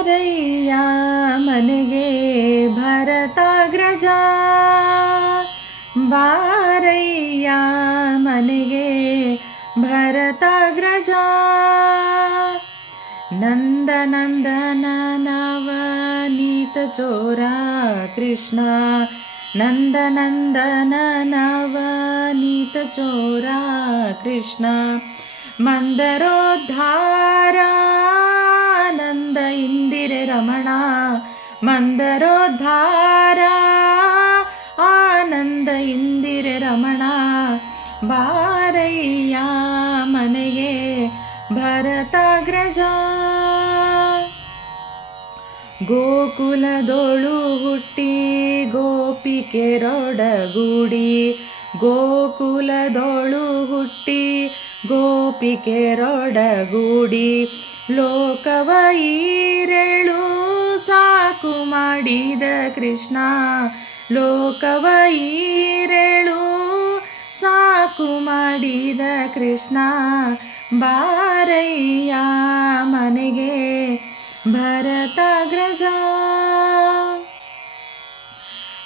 ಬಾರಯ್ಯ ಮನೆಗೆ ಭರತಾಗ್ರಜ ಬಾರಯ್ಯ ಮನೆಗೆ ಭರತಾಗ್ರಜ ನಂದ ನಂದನ ನವನೀತ ಚೋರ ಕೃಷ್ಣ ನಂದ ನಂದನ ನವನೀತ ಚೋರ ಮಂದರೋದ್ಧಾರ, ಆನಂದ ಇಂದಿರೆ ರಮಣ ಬಾರಯ್ಯ ಮನೆಗೆ ಭರತಾಗ್ರಜ. ಗೋಕುಲದೊಳು ಹುಟ್ಟಿ ಗೋಪಿಕೆರೊಡಗೂಡಿ, ಗೋಕುಲದೊಳು ಹುಟ್ಟಿ ಗೋಪಿಕೆರೊಡಗೂಡಿ ಲೋಕವ ಈರೆಳು ಸಾಕು ಮಾಡಿದ ಕೃಷ್ಣ, ಲೋಕವ ಈರೆಳು. ಸಾಕು ಮಾಡಿದ ಕೃಷ್ಣ, ಬಾರಯ್ಯ ಮನೆಗೆ ಭರತಾಗ್ರಜ.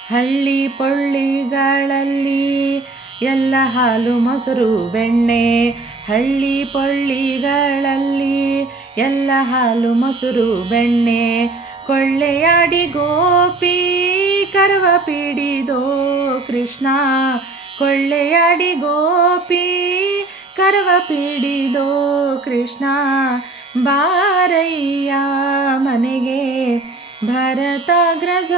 ಹಳ್ಳಿ ಪೊಳ್ಳಿಗಳಲ್ಲಿ ಎಲ್ಲ ಹಾಲು, ಮೊಸರು, ಬೆಣ್ಣೆ. ಹಳ್ಳಿ ಪೊಳ್ಳಿಗಳಲ್ಲಿ ಎಲ್ಲ ಹಾಲು, ಮೊಸರು, ಬೆಣ್ಣೆ. ಕೊಳ್ಳೆಯಾಡಿ ಗೋಪಿ, ಕರವ ಪಿಡಿದೋ ಕೃಷ್ಣ. ಕೊಳ್ಳೆಯಾಡಿ ಗೋಪಿ, ಕರವ ಪಿಡಿದೋ ಕೃಷ್ಣ. ಬಾರಯ್ಯ ಮನೆಗೆ ಭರತಾಗ್ರಜ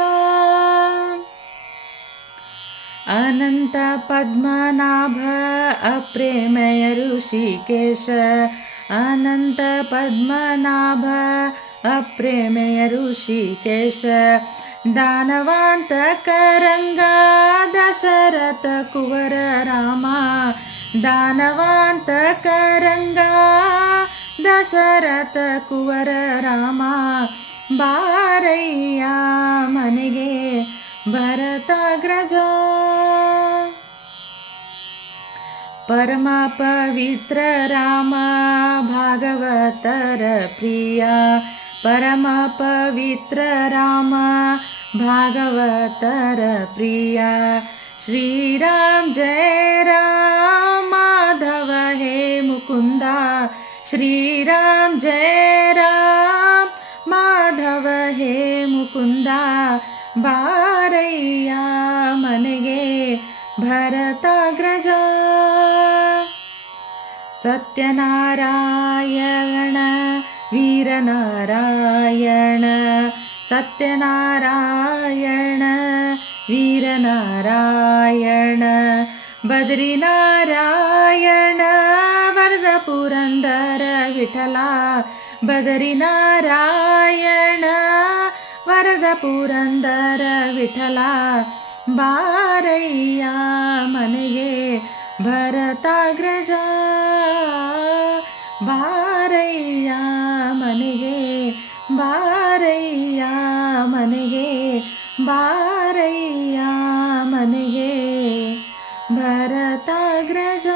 ಅನಂತ ಪದ್ಮನಾಭ, ಅಪ್ರೇಮಯ ಋಷಿಕೇಶ. अनन्तपद्मनाभ अप्रेमय ऋषि दानवान्तकरङ्गा दशरथकुवर राम दानवान्तकरङ्गा दशरथकुवर राम बारय्या मनगे भरतग्रजो। परमपवित्र राम भागवतर प्रिया, परम पवित्र राम, भागवतर प्रिया। श्रीराम जय राम, माधव हे मुकुन्दा श्रीराम जय राम, माधव हे मुकुंदा। बारैया मनगे, भरताग्रजा। ರಾಮ್ ಮಾಧವ ಹೇ ಮುಕುಂದ ಬಾರಯ್ಯ ಮನೆಗೆ ಭರತಾಗ್ರಜ ಸತ್ಯನಾರಾಯಣ ವೀರನಾರಾಯಣ ಸತ್ಯನಾರಾಯಣ ವೀರನಾರಾಯಣ ಬದ್ರಿನಾರಾಯಣ ವರದ ಪುರಂದರ ವಿಠಲ ಬದರಿನಾರಾಯಣ ವರದ ಪುರಂದರ ವಿಠಲ ಬಾರಯ್ಯ ಮನೆಗೆ ಭರತಾಗ್ರಜ ಬಾರಯ್ಯ ಮನೆಗೆ ಬಾರಯ್ಯ ಮನೆಗೆ. ಭರತಾಗ್ರಜ